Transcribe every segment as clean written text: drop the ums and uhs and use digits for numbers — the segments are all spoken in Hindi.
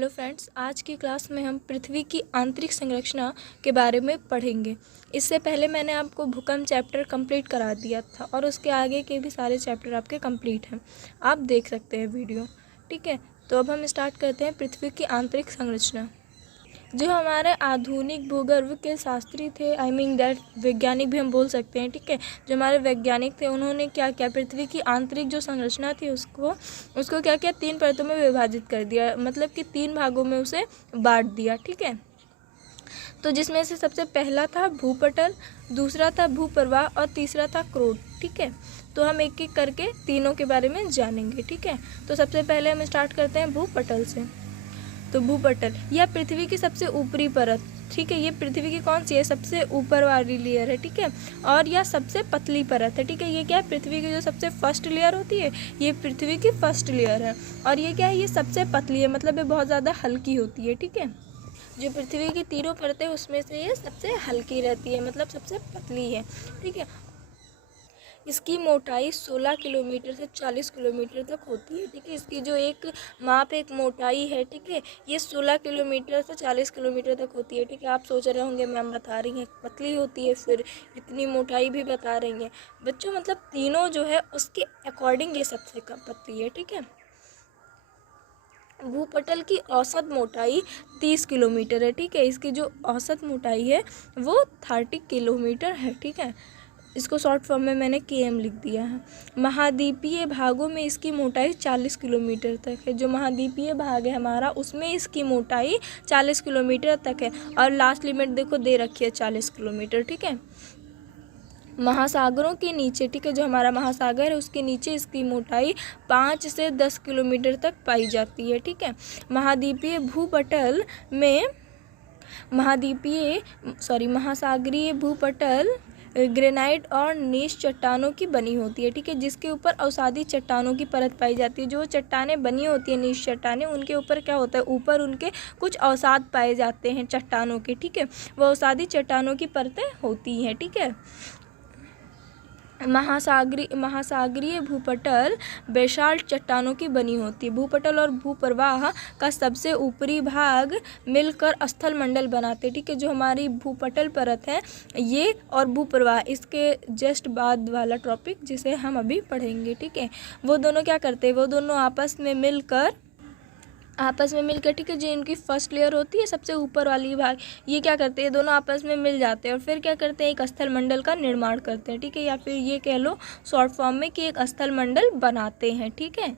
हेलो फ्रेंड्स, आज की क्लास में हम पृथ्वी की आंतरिक संरचना के बारे में पढ़ेंगे। इससे पहले मैंने आपको भूकंप चैप्टर कंप्लीट करा दिया था और उसके आगे के भी सारे चैप्टर आपके कंप्लीट हैं। आप देख सकते हैं वीडियो। ठीक है, तो अब हम स्टार्ट करते हैं पृथ्वी की आंतरिक संरचना। जो हमारे आधुनिक भूगर्भ के शास्त्री थे, आई मीन दैट वैज्ञानिक भी हम बोल सकते हैं। ठीक है, जो हमारे वैज्ञानिक थे उन्होंने क्या किया, पृथ्वी की आंतरिक जो संरचना थी उसको क्या किया, 3 परतों में विभाजित कर दिया, मतलब कि 3 भागों में उसे बांट दिया। ठीक है, तो जिसमें से सबसे पहला था भूपटल, दूसरा था भूप्रवाह और तीसरा था क्रोट। ठीक है, तो हम एक एक करके तीनों के बारे में जानेंगे। ठीक है, तो सबसे पहले हम स्टार्ट करते हैं भूपटल से। तो भूपटल यह पृथ्वी की सबसे ऊपरी परत, ठीक है, ये पृथ्वी की कौन सी है, सबसे ऊपर वाली लेयर है। ठीक है, और यह सबसे पतली परत है। ठीक है, ये क्या है, पृथ्वी की जो सबसे फर्स्ट लेयर होती है ये पृथ्वी की फर्स्ट लेयर है। और ये क्या है, ये सबसे पतली है, मतलब ये बहुत ज़्यादा हल्की होती है। ठीक है, जो पृथ्वी की तीनों परतें उसमें से ये सबसे हल्की रहती है, मतलब सबसे पतली है। ठीक है, इसकी मोटाई 16 किलोमीटर से 40 किलोमीटर तक होती है। ठीक है, इसकी जो एक मोटाई है, ठीक है, ये 16 किलोमीटर से 40 किलोमीटर तक होती है। ठीक है, आप सोच रहे होंगे मैम बता रही हैं पतली होती है, फिर इतनी मोटाई भी बता रही हैं बच्चों, मतलब तीनों जो है उसके अकॉर्डिंग ये सबसे कम पतली है। ठीक है, भूपटल की औसत मोटाई 30 किलोमीटर है। ठीक है, इसकी जो औसत मोटाई है वो 30 किलोमीटर है। ठीक है, इसको शॉर्ट फॉर्म में मैंने केएम लिख दिया है। महाद्वीपीय भागों में इसकी मोटाई 40 किलोमीटर तक है। जो महाद्वीपीय भाग है हमारा उसमें इसकी मोटाई 40 किलोमीटर तक है, और लास्ट लिमिट देखो दे रखी है 40 किलोमीटर। ठीक है, महासागरों के नीचे, ठीक है, जो हमारा महासागर है उसके नीचे इसकी मोटाई 5 से 10 किलोमीटर तक पाई जाती है। ठीक है, महाद्वीपीय भूपटल में महासागरीय भूपटल ग्रेनाइट और नीच चट्टानों की बनी होती है। ठीक है, जिसके ऊपर अवसादी चट्टानों की परत पाई जाती है। जो चट्टानें बनी होती है नीच चट्टानें, उनके ऊपर क्या होता है, ऊपर उनके कुछ अवसाद पाए जाते हैं चट्टानों के। ठीक है, वो अवसादी चट्टानों की परतें होती हैं। ठीक है, महासागरीय भूपटल बेसाल्ट चट्टानों की बनी होती है। भूपटल और भूप्रवाह का सबसे ऊपरी भाग मिलकर स्थल मंडल बनाते हैं। ठीक है, जो हमारी भूपटल परत है ये और भूप्रवाह, इसके जस्ट बाद वाला टॉपिक जिसे हम अभी पढ़ेंगे। ठीक है, वो दोनों क्या करते हैं, वो दोनों आपस में मिलकर, ठीक है, जो इनकी फर्स्ट लेयर होती है सबसे ऊपर वाली भाग, ये क्या करते हैं, दोनों आपस में मिल जाते हैं और फिर क्या करते हैं, एक स्थल मंडल का निर्माण करते हैं। ठीक है, या फिर ये कह लो शॉर्ट फॉर्म में कि एक स्थल मंडल बनाते हैं। ठीक है,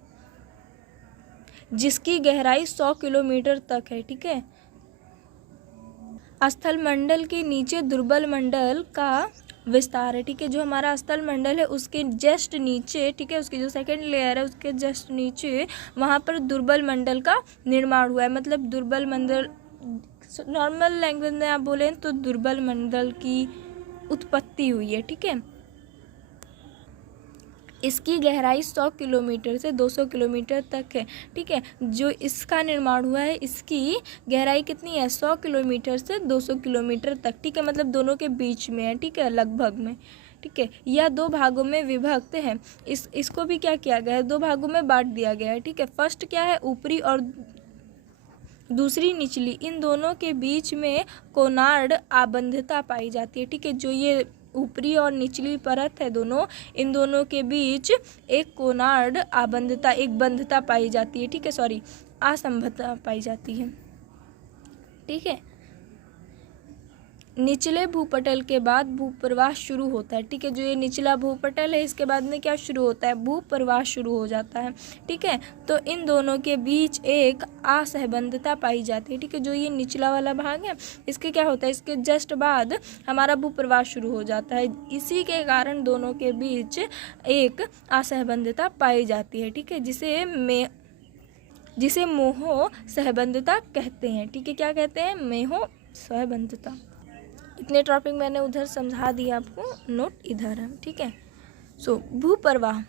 जिसकी गहराई 100 किलोमीटर तक है। ठीक है, स्थल मंडल के नीचे दुर्बल मंडल का विस्तार है। ठीक है, जो हमारा स्थल मंडल है उसके जस्ट नीचे, ठीक है, उसकी जो सेकंड लेयर है उसके जस्ट नीचे वहाँ पर दुर्बल मंडल का निर्माण हुआ है। मतलब दुर्बल मंडल, नॉर्मल लैंग्वेज में आप बोलें तो दुर्बल मंडल की उत्पत्ति हुई है। ठीक है, इसकी गहराई 100 किलोमीटर से 200 किलोमीटर तक है। ठीक है, जो इसका निर्माण हुआ है इसकी गहराई कितनी है, 100 किलोमीटर से 200 किलोमीटर तक। ठीक है, मतलब दोनों के बीच में है। ठीक है, लगभग में। ठीक है, यह 2 भागों में विभक्त है। इसको भी क्या किया गया है, 2 भागों में बांट दिया गया है। ठीक है, फर्स्ट क्या है, ऊपरी और दूसरी निचली, इन दोनों के बीच में कोनार्ड आबंधता पाई जाती है। ठीक है, जो ये ऊपरी और निचली परत है दोनों, इन दोनों के बीच एक कोनार्ड आबंधता, एक बंधता पाई जाती है। ठीक है, सॉरी, असंबद्धता पाई जाती है। ठीक है, निचले भूपटल के बाद भूप्रवाह शुरू होता है। ठीक है, जो ये निचला भूपटल है इसके बाद में क्या शुरू होता है, भूप्रवाह शुरू हो जाता है। ठीक है, तो इन दोनों के बीच एक असहबंधता पाई जाती है। ठीक है, जो ये निचला वाला भाग है इसके क्या होता है, इसके जस्ट बाद हमारा भूप्रवाह शुरू हो जाता है। इसी के कारण दोनों के बीच एक असहबंधता पाई जाती है। ठीक है, जिसे मोहो सहबंधता कहते हैं। ठीक है, क्या कहते हैं, मेहो सहबंधता। इतने टॉपिक मैंने उधर समझा दिया आपको, नोट इधर है। ठीक है, सो भूप्रवाह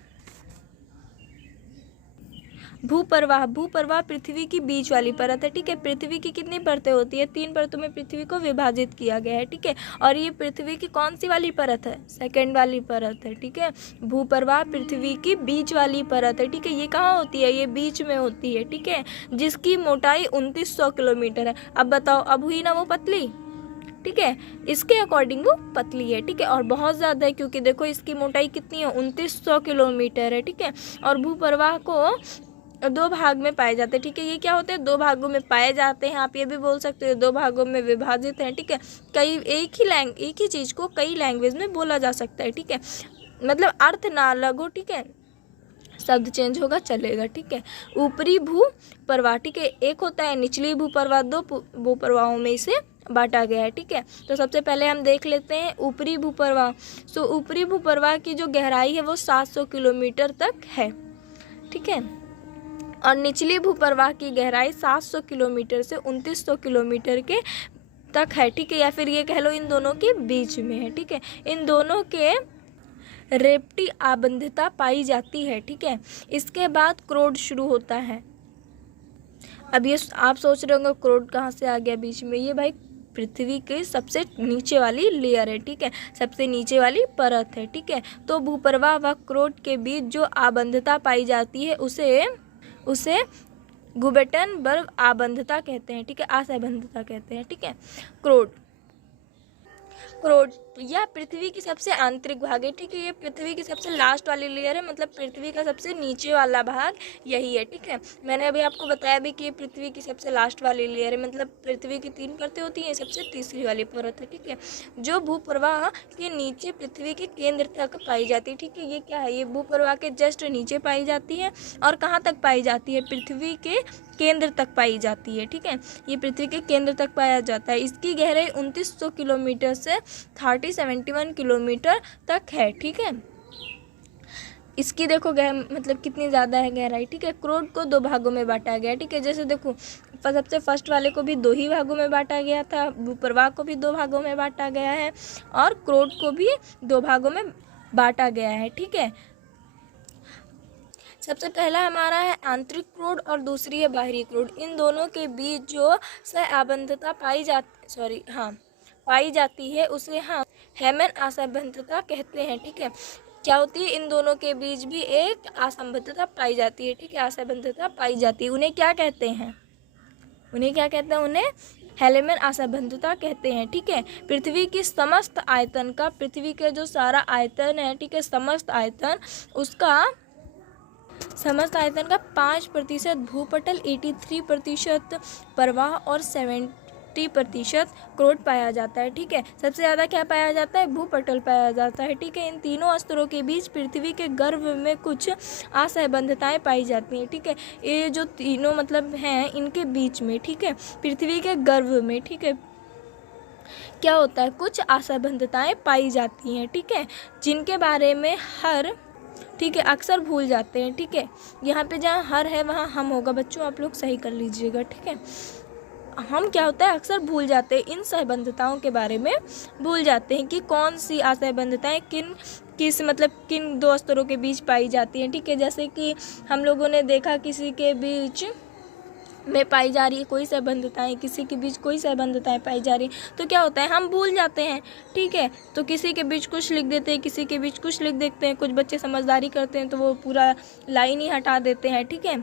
भूप्रवाह, भूप्रवाह पृथ्वी की बीच वाली परत है, ठीक है। पृथ्वी की कितनी परतें होती है, 3 परतों में पृथ्वी को विभाजित किया गया है, ठीक है। और ये पृथ्वी की कौन सी वाली परत है, सेकंड वाली परत है, ठीक है। भूप्रवाह पृथ्वी की बीच वाली परत है, ठीक है। ये कहाँ होती है, ये बीच में होती है, ठीक है, जिसकी मोटाई 2900 किलोमीटर है। अब बताओ, अब हुई ना वो पतली, ठीक है, इसके अकॉर्डिंग वो पतली है, ठीक है। और बहुत ज़्यादा है क्योंकि देखो इसकी मोटाई कितनी है, 2900 किलोमीटर है, ठीक है। और भूप्रवाह को 2 भाग में पाए जाते हैं, ठीक है। ये क्या होते हैं, 2 भागों में पाए जाते हैं, आप ये भी बोल सकते हो 2 भागों में विभाजित हैं, ठीक है। कई एक ही चीज़ को कई लैंग्वेज में बोला जा सकता है, ठीक है, मतलब अर्थ ना अलग हो, ठीक है, शब्द चेंज होगा चलेगा, ठीक है। ऊपरी भूप्रवाह, ठीक है, एक होता है निचली भूप्रवाह, 2 भूप्रवाहों में इसे बांटा गया है, ठीक है। तो सबसे पहले हम देख लेते हैं ऊपरी भूप्रवाह। सो ऊपरी भूप्रवाह की जो गहराई है वो 700 किलोमीटर तक है, ठीक है। और निचली भूप्रवाह की गहराई 700 किलोमीटर से 2900 किलोमीटर के तक है, ठीक है, या फिर ये कह लो इन दोनों के बीच में है, ठीक है। इन दोनों के रेप्टी आबंधिता पाई जाती है, ठीक है। इसके बाद क्रोड शुरू होता है। अब ये आप सोच रहे होंगे क्रोड कहाँ से आ गया बीच में, ये भाई पृथ्वी के सबसे नीचे वाली लेयर है, ठीक है, सबसे नीचे वाली परत है, ठीक है। तो भूप्रवाह व क्रोड के बीच जो आबंधता पाई जाती है उसे गुबेटनबर्ग आबंधता कहते हैं, ठीक है, असंबंधता कहते हैं, ठीक है। क्रोड यह पृथ्वी की सबसे आंतरिक भाग है, ठीक है, ये पृथ्वी की सबसे लास्ट वाली लेयर है, मतलब पृथ्वी का सबसे नीचे वाला भाग यही है, ठीक है। मैंने अभी आपको बताया भी कि ये पृथ्वी की सबसे लास्ट वाली लेयर है, मतलब पृथ्वी की 3 परतें होती हैं, सबसे तीसरी वाली परत है, ठीक है, जो भूप्रवाह के नीचे पृथ्वी के केंद्र तक पाई जाती है, ठीक है। ये क्या है, ये भूप्रवाह के जस्ट नीचे पाई जाती है और कहाँ तक पाई जाती है, पृथ्वी के केंद्र तक पाई जाती है, ठीक है, ये पृथ्वी के केंद्र तक पाया जाता है। इसकी गहराई 2900 किलोमीटर से 3071 किलोमीटर तक है, ठीक है। इसकी देखो मतलब कितनी ज़्यादा है गहराई, ठीक है। क्रोड को 2 भागों में बांटा गया, ठीक है, जैसे देखो सबसे फर्स्ट वाले को भी 2 ही भागों में बांटा गया था, भूप्रवाह को भी 2 भागों में बांटा गया है और क्रोड को भी 2 भागों में बांटा गया है, ठीक है। सबसे पहला हमारा है आंतरिक क्रोड और दूसरी है बाहरी क्रोड। इन दोनों के बीच जो सहअबंधता पाई जाती है उसे हम हेमन असंबद्धता कहते हैं, ठीक है। क्या होती है, इन दोनों के बीच भी एक असंबद्धता पाई जाती है, ठीक है, असंबद्धता पाई जाती है। उन्हें क्या कहते हैं, उन्हें हेलेमन असंबद्धता कहते हैं, ठीक है। पृथ्वी की समस्त आयतन का, पृथ्वी के जो सारा आयतन है, ठीक है, समस्त आयतन का 5% भूपटल, 83% प्रवाह और 70% क्रोड पाया जाता है, ठीक है। सबसे ज़्यादा क्या पाया जाता है, भूपटल पाया जाता है, ठीक है। इन तीनों स्तरों के बीच पृथ्वी के गर्भ में कुछ असंबद्धताएं पाई जाती हैं, ठीक है। ये जो तीनों मतलब हैं इनके बीच में, ठीक है, पृथ्वी के गर्भ में, ठीक है, क्या होता है, कुछ असंबद्धताएं पाई जाती हैं, ठीक है, जिनके बारे में ठीक है अक्सर भूल जाते हैं, ठीक है। यहाँ पे जहाँ हर है वहाँ हम होगा बच्चों, आप लोग सही कर लीजिएगा, ठीक है। हम क्या होता है अक्सर भूल जाते हैं, इन असंबद्धताओं के बारे में भूल जाते हैं कि कौन सी असंबद्धताएं किन 2 स्तरों के बीच पाई जाती हैं, ठीक है। जैसे कि हम लोगों ने देखा किसी के बीच में पाई जा रही है कोई संबंधताएं, किसी के बीच कोई संबंधताएं पाई जा रही है, तो क्या होता है हम भूल जाते हैं, ठीक है। तो किसी के बीच कुछ लिख देते हैं, किसी के बीच कुछ लिख देते हैं, कुछ बच्चे समझदारी करते हैं तो वो पूरा लाइन ही हटा देते हैं, ठीक है।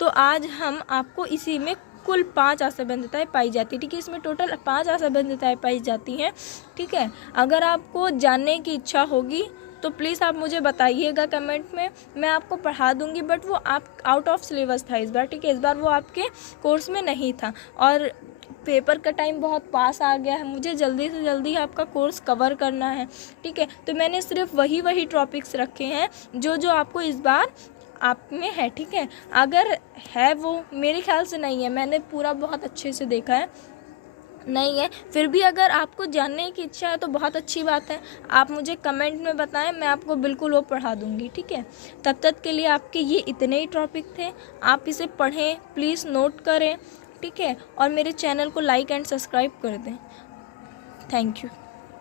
तो आज हम आपको इसी में कुल 5 असंबद्धताएं पाई जाती है, ठीक है, इसमें टोटल 5 असंबद्धताएं पाई जाती हैं, ठीक है। अगर आपको जानने की इच्छा होगी तो प्लीज़ आप मुझे बताइएगा कमेंट में, मैं आपको पढ़ा दूंगी, बट वो आप आउट ऑफ सिलेबस था इस बार, ठीक है, इस बार वो आपके कोर्स में नहीं था और पेपर का टाइम बहुत पास आ गया है, मुझे जल्दी से जल्दी आपका कोर्स कवर करना है, ठीक है। तो मैंने सिर्फ वही टॉपिक्स रखे हैं जो आपको इस बार आप में है, ठीक है। अगर है वो मेरे ख्याल से नहीं है, मैंने पूरा बहुत अच्छे से देखा है, नहीं है, फिर भी अगर आपको जानने की इच्छा है तो बहुत अच्छी बात है, आप मुझे कमेंट में बताएं, मैं आपको बिल्कुल वो पढ़ा दूंगी, ठीक है। तब तक के लिए आपके ये इतने ही टॉपिक थे, आप इसे पढ़ें, प्लीज़ नोट करें, ठीक है, और मेरे चैनल को लाइक एंड सब्सक्राइब कर दें। Thank you.